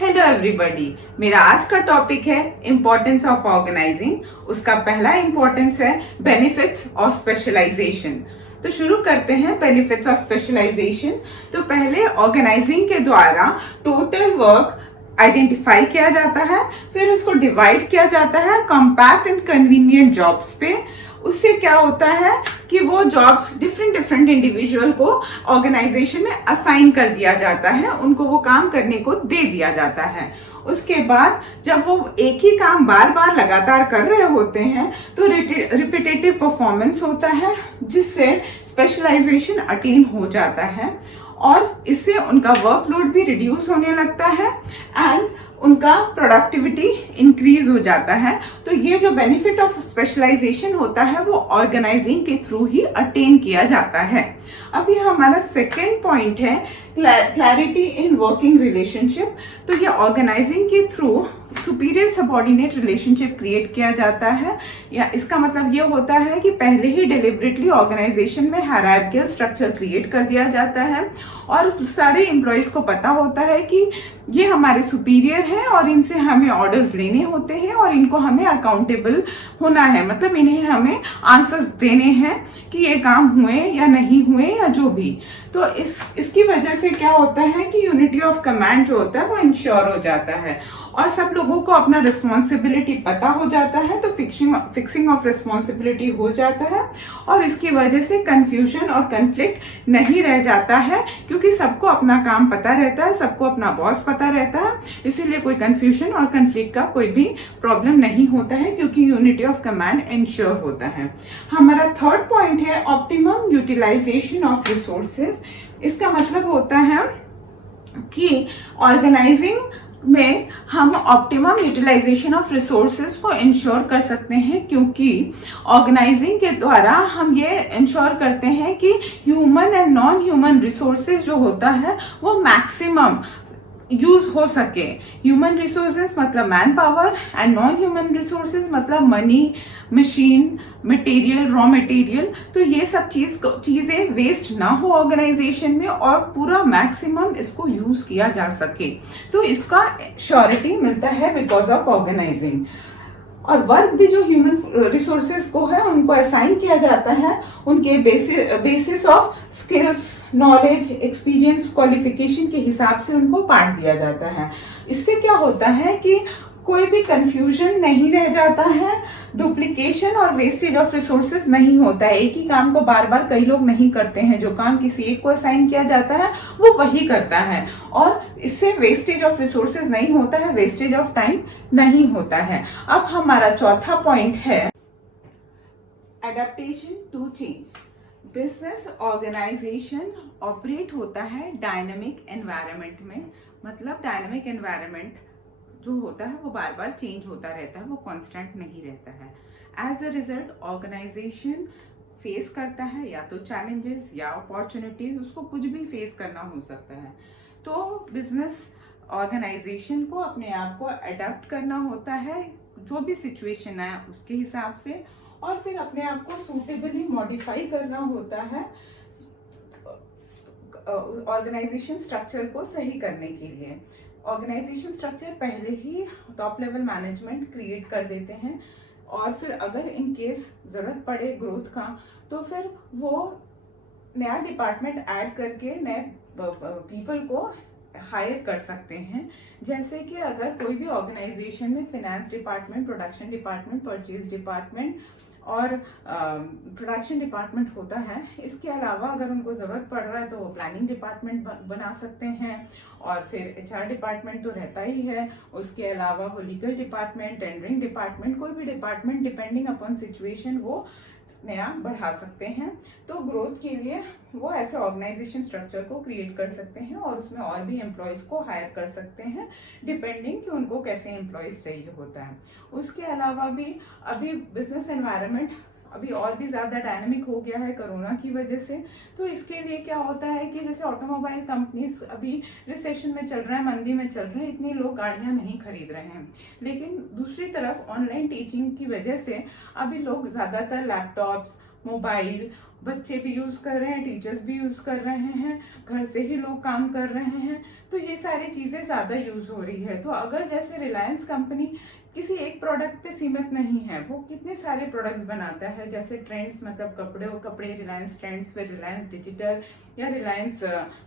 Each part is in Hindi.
Hello everybody. मेरा आज का टॉपिक है इम्पोर्टेंस ऑफ ऑर्गेनाइजिंग। उसका पहला इम्पोर्टेंस है बेनिफिट्स ऑफ स्पेशलाइजेशन। तो शुरू करते हैं बेनिफिट्स ऑफ स्पेशलाइजेशन। तो पहले ऑर्गेनाइजिंग के द्वारा टोटल वर्क आइडेंटिफाई किया जाता है, फिर उसको डिवाइड किया जाता है कॉम्पैक्ट एंड कन्वीनियंट जॉब्स पे। उससे क्या होता है कि वो जॉब्स डिफरेंट डिफरेंट इंडिविजुअल को ऑर्गेनाइजेशन में असाइन कर दिया जाता है, उनको वो काम करने को दे दिया जाता है। उसके बाद जब वो एक ही काम बार बार लगातार कर रहे होते हैं तो रिपीटेटिव परफॉर्मेंस होता है, जिससे स्पेशलाइजेशन अटेन हो जाता है और इससे उनका वर्कलोड भी रिड्यूस होने लगता है एंड उनका प्रोडक्टिविटी इंक्रीज हो जाता है। तो ये जो बेनिफिट ऑफ स्पेशलाइजेशन होता है वो ऑर्गेनाइजिंग के थ्रू ही अटेन किया जाता है। अब ये हमारा सेकेंड पॉइंट है क्लैरिटी इन वर्किंग रिलेशनशिप। तो ये ऑर्गेनाइजिंग के through superior subordinate relationship create किया जाता है, या इसका मतलब ये होता है कि पहले ही डिलिबरेटली ऑर्गेनाइजेशन में हायरार्कियल स्ट्रक्चर क्रिएट कर दिया जाता है और सारे एम्प्लॉयज को पता होता है कि ये हमारे सुपीरियर हैं और इनसे हमें ऑर्डर्स लेने होते हैं और इनको हमें अकाउंटेबल होना है, मतलब इन्हें हमें आंसर्स देने हैं कि ये काम हुए या नहीं हुए या जो भी। तो इसकी वजह से क्या होता है कि यूनिटी ऑफ कमांड जो होता है वो इंश्योर हो जाता है और सब लोगों को अपना रिस्पॉन्सिबिलिटी पता हो जाता है। तो फिक्सिंग ऑफ रिस्पॉन्सिबिलिटी हो जाता है और इसकी वजह से कंफ्यूजन और कन्फ्लिक्ट नहीं रह जाता है, क्योंकि सबको अपना काम पता रहता है, सबको अपना बॉस पता रहता है, इसीलिए कोई कंफ्यूजन और कन्फ्लिक्ट का कोई भी प्रॉब्लम नहीं होता है, क्योंकि यूनिटी ऑफ कमांड इंश्योर होता है। हमारा थर्ड पॉइंट है ऑप्टिमम यूटिलाइजेशन ऑफ रिसोर्सेज। इसका मतलब होता है कि ऑर्गेनाइजिंग में हम ऑप्टिमम यूटिलाइजेशन ऑफ रिसोर्सेज को इंश्योर कर सकते हैं, क्योंकि ऑर्गेनाइजिंग के द्वारा हम ये इंश्योर करते हैं कि human and non human resources जो होता है वो मैक्सिमम यूज हो सके। ह्यूमन रिसोर्सेज मतलब manpower and non human resources मतलब money, machine, material, raw material. तो ये सब चीज़ें वेस्ट ना हो ऑर्गेनाइजेशन में और पूरा मैक्सिमम इसको यूज किया जा सके। तो इसका श्योरिटी मिलता है बिकॉज ऑफ ऑर्गेनाइजिंग। और वर्क भी जो ह्यूमन रिसोर्सेज को है उनको असाइन किया जाता है उनके basis of skills, knowledge, experience, qualification के हिसाब से उनको बांट दिया जाता है। इससे क्या होता है कि कोई भी कंफ्यूजन नहीं रह जाता है, डुप्लीकेशन और वेस्टेज ऑफ रिसोर्सेज नहीं होता है। एक ही काम को बार बार कई लोग नहीं करते हैं, जो काम किसी एक को असाइन किया जाता है वो वही करता है और इससे वेस्टेज ऑफ रिसोर्सेज नहीं होता है, वेस्टेज ऑफ टाइम नहीं होता है। अब हमारा चौथा पॉइंट है adaptation to change. Business organisation operate होता है डायनामिक एनवायरनमेंट में, मतलब डायनामिक एनवायरनमेंट जो होता है वो बार बार चेंज होता रहता है, वो कांस्टेंट नहीं रहता है। As a result organisation face करता है या तो चैलेंजेस या अपॉर्चुनिटीज, उसको कुछ भी फेस करना हो सकता है। तो बिजनेस ऑर्गेनाइजेशन को अपने आप को अडेप्ट करना होता है जो भी सिचुएशन है उसके हिसाब से, और फिर अपने आप को सूटेबली मॉडिफाई करना होता है ऑर्गेनाइजेशन स्ट्रक्चर को सही करने के लिए। ऑर्गेनाइजेशन स्ट्रक्चर पहले ही टॉप लेवल मैनेजमेंट क्रिएट कर देते हैं और फिर अगर इन केस ज़रूरत पड़े ग्रोथ का तो फिर वो नया डिपार्टमेंट ऐड करके नए पीपल को हायर कर सकते हैं। जैसे कि अगर कोई भी ऑर्गेनाइजेशन में finance department, production department, purchase department और प्रोडक्शन डिपार्टमेंट होता है, इसके अलावा अगर उनको ज़रूरत पड़ रहा है तो वो प्लानिंग डिपार्टमेंट बना सकते हैं और फिर एचआर डिपार्टमेंट तो रहता ही है, उसके अलावा वो लीगल डिपार्टमेंट, टेंडरिंग डिपार्टमेंट, कोई भी डिपार्टमेंट डिपेंडिंग अपॉन सिचुएशन वो नया बढ़ा सकते हैं। तो ग्रोथ के लिए वो ऐसे ऑर्गेनाइजेशन स्ट्रक्चर को क्रिएट कर सकते हैं और उसमें और भी एम्प्लॉयज़ को हायर कर सकते हैं डिपेंडिंग कि उनको कैसे एम्प्लॉयज़ चाहिए होता है। उसके अलावा भी अभी बिजनेस एनवायरनमेंट अभी और भी ज़्यादा डायनामिक हो गया है कोरोना की वजह से। तो इसके लिए क्या होता है कि जैसे ऑटोमोबाइल कंपनीज अभी रिसेशन में चल रहा है, मंदी में चल रहे हैं, इतने लोग गाड़ियां नहीं खरीद रहे हैं, लेकिन दूसरी तरफ ऑनलाइन टीचिंग की वजह से अभी लोग ज़्यादातर लैपटॉप्स, मोबाइल बच्चे भी यूज़ कर रहे हैं, टीचर्स भी यूज़ कर रहे हैं, घर से ही लोग काम कर रहे हैं, तो ये सारी चीज़ें ज़्यादा यूज़ हो रही है। तो अगर जैसे रिलायंस कंपनी किसी एक प्रोडक्ट पे सीमित नहीं है, वो कितने सारे प्रोडक्ट्स बनाता है, जैसे ट्रेंड्स मतलब कपड़े रिलायंस ट्रेंड्स, फिर रिलायंस डिजिटल या रिलायंस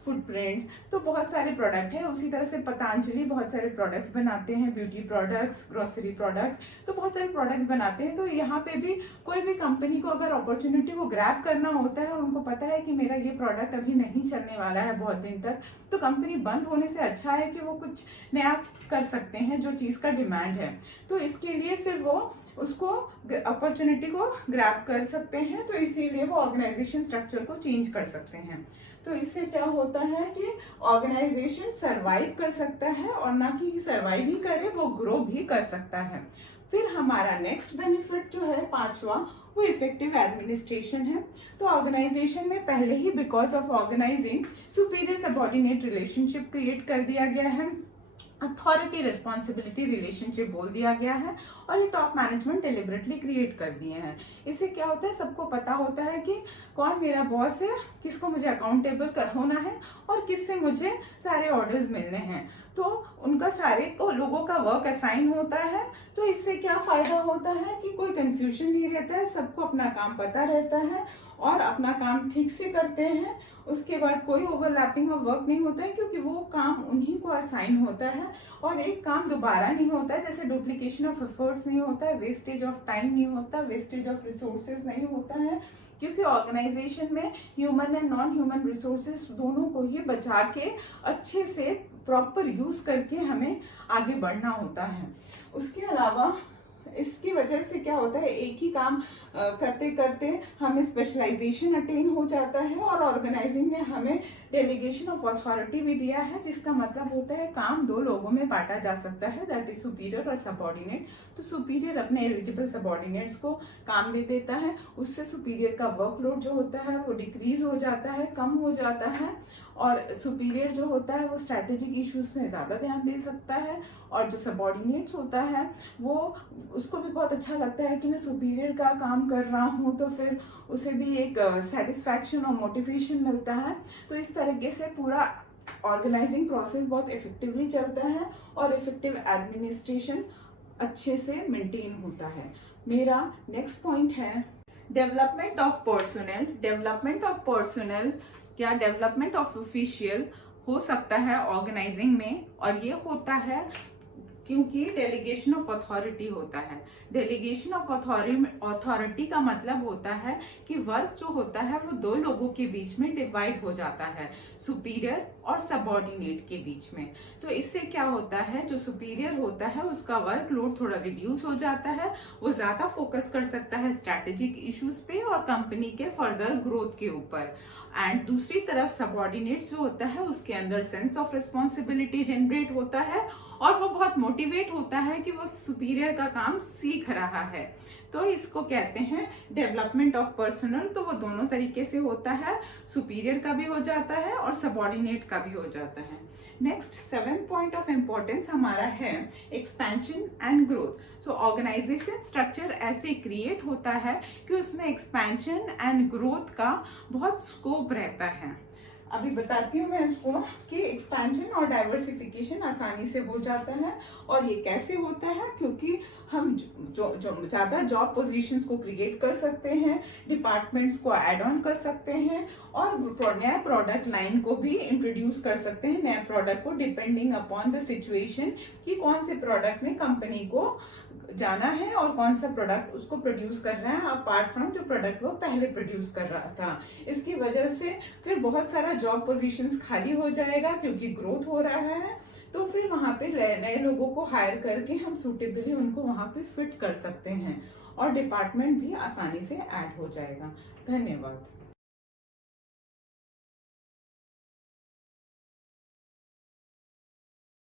फुटप्रिंट्स, तो बहुत सारे प्रोडक्ट है। उसी तरह से पतंजलि बहुत सारे प्रोडक्ट्स बनाते हैं, ब्यूटी प्रोडक्ट्स, ग्रोसरी प्रोडक्ट्स, तो बहुत सारे प्रोडक्ट्स बनाते हैं। तो यहाँ पे भी कोई भी कंपनी को अगर अपॉर्चुनिटी को ग्रैब करना होता है और उनको पता है कि मेरा ये प्रोडक्ट अभी नहीं चलने वाला है बहुत दिन तक, तो कंपनी बंद होने से अच्छा है कि वो कुछ नया कर सकते हैं जो चीज़ का डिमांड है। तो इसके लिए फिर वो उसको अपॉर्चुनिटी को ग्रैब कर सकते हैं, तो इसीलिए वो ऑर्गेनाइजेशन स्ट्रक्चर को चेंज कर सकते हैं। तो इससे क्या होता है कि ऑर्गेनाइजेशन सरवाइव कर सकता है, और ना कि सरवाइव ही करे, वो ग्रो भी कर सकता है। फिर हमारा नेक्स्ट बेनिफिट जो है पांचवा, वो इफेक्टिव एडमिनिस्ट्रेशन है। तो ऑर्गेनाइजेशन में पहले ही because of organising superior subordinate relationship create कर दिया गया है, अथॉरिटी रिस्पॉन्सिबिलिटी रिलेशनशिप बोल दिया गया है, और ये टॉप मैनेजमेंट डिलिबरेटली क्रिएट कर दिए हैं। इससे क्या होता है, सबको पता होता है कि कौन मेरा बॉस है, किसको मुझे अकाउंटेबल होना है, और किससे मुझे सारे ऑर्डर्स मिलने हैं। तो उनका सारे को लोगों का वर्क असाइन होता है। तो इससे क्या फायदा होता है कि कोई कंफ्यूजन नहीं रहता है, सबको अपना काम पता रहता है और अपना काम ठीक से करते हैं। उसके बाद कोई ओवरलैपिंग ऑफ वर्क नहीं होता है, क्योंकि वो काम उन्हीं को असाइन होता है, और एक काम दोबारा नहीं होता है, जैसे डुप्लीकेशन ऑफ एफर्ट्स नहीं होता है, वेस्टेज ऑफ टाइम नहीं होता, वेस्टेज ऑफ रिसोर्सेज नहीं होता है, क्योंकि ऑर्गेनाइजेशन में human and non human resources दोनों को ही बचा के अच्छे से प्रॉपर यूज करके हमें आगे बढ़ना होता है। उसके अलावा इसकी वजह से क्या होता है, एक ही काम करते करते हमें स्पेशलाइजेशन अटेन हो जाता है, और ऑर्गेनाइजिंग ने हमें डेलीगेशन ऑफ अथॉरिटी भी दिया है, जिसका मतलब होता है काम दो लोगों में बांटा जा सकता है, दैट इज सुपीरियर और सबऑर्डिनेट। तो सुपीरियर अपने एलिजिबल सबऑर्डिनेट्स को काम दे देता है, उससे सुपीरियर का वर्कलोड जो होता है वो डिक्रीज हो जाता है, कम हो जाता है, और सुपीरियर जो होता है वो स्ट्रैटेजिक इश्यूज में ज़्यादा ध्यान दे सकता है, और जो सबऑर्डिनेट्स होता है वो उसको भी बहुत अच्छा लगता है कि मैं सुपीरियर का काम कर रहा हूँ, तो फिर उसे भी एक सेटिस्फैक्शन और मोटिवेशन मिलता है। तो इस तरीके से पूरा ऑर्गेनाइजिंग प्रोसेस बहुत इफेक्टिवली चलता है, और इफेक्टिव एडमिनिस्ट्रेशन अच्छे से मेंटेन होता है। मेरा नेक्स्ट पॉइंट है development of personal. Development of personal क्या डेवलपमेंट ऑफ ऑफिशियल हो सकता है ऑर्गेनाइजिंग में, और ये होता है क्योंकि डेलीगेशन ऑफ अथॉरिटी होता है। डेलीगेशन ऑफ अथॉरिटी का मतलब होता है कि वर्क जो होता है वो दो लोगों के बीच में डिवाइड हो जाता है, सुपीरियर और सबऑर्डिनेट के बीच में। तो इससे क्या होता है, जो सुपीरियर होता है उसका वर्कलोड थोड़ा रिड्यूस हो जाता है, वो ज्यादा फोकस कर सकता है स्ट्रैटेजिक इश्यूज पे और कंपनी के फर्दर ग्रोथ के ऊपर। एंड दूसरी तरफ सबऑर्डिनेट जो होता है उसके अंदर सेंस ऑफ रिस्पॉन्सिबिलिटी जनरेट होता है, और वो बहुत मोटिवेट होता है कि वो सुपीरियर का काम सीख रहा है। तो इसको कहते हैं डेवलपमेंट ऑफ पर्सनल। तो वो दोनों तरीके से होता है, सुपीरियर का भी हो जाता है और सबऑर्डिनेट का भी हो जाता है। Next 7th point of importance हमारा है expansion and growth. So organisation structure ऐसे क्रिएट होता है कि उसमें एक्सपेंशन एंड ग्रोथ का बहुत स्कोप रहता है। अभी बताती हूँ मैं इसको कि एक्सपेंशन और डाइवर्सिफिकेशन आसानी से हो जाता है, और ये कैसे होता है, क्योंकि हम जो ज़्यादा जॉब पोजीशंस को क्रिएट कर सकते हैं, डिपार्टमेंट्स को ऐड ऑन कर सकते हैं, और नया प्रोडक्ट लाइन को भी इंट्रोड्यूस कर सकते हैं, नए प्रोडक्ट को, डिपेंडिंग अपॉन द सिचुएशन कि कौन से प्रोडक्ट में कंपनी को जाना है और कौन सा प्रोडक्ट उसको प्रोड्यूस कर रहा है, अपार्ट फ्रॉम जो प्रोडक्ट वो पहले प्रोड्यूस कर रहा था। इसकी वजह से फिर बहुत सारा जॉब पोजीशंस खाली हो जाएगा, क्योंकि ग्रोथ हो रहा है। तो फिर वहाँ पे नए लोगों को हायर करके हम सूटेबली उनको वहाँ पे फिट कर सकते हैं, और डिपार्टमेंट भी आसानी से ऐड हो जाएगा। धन्यवाद।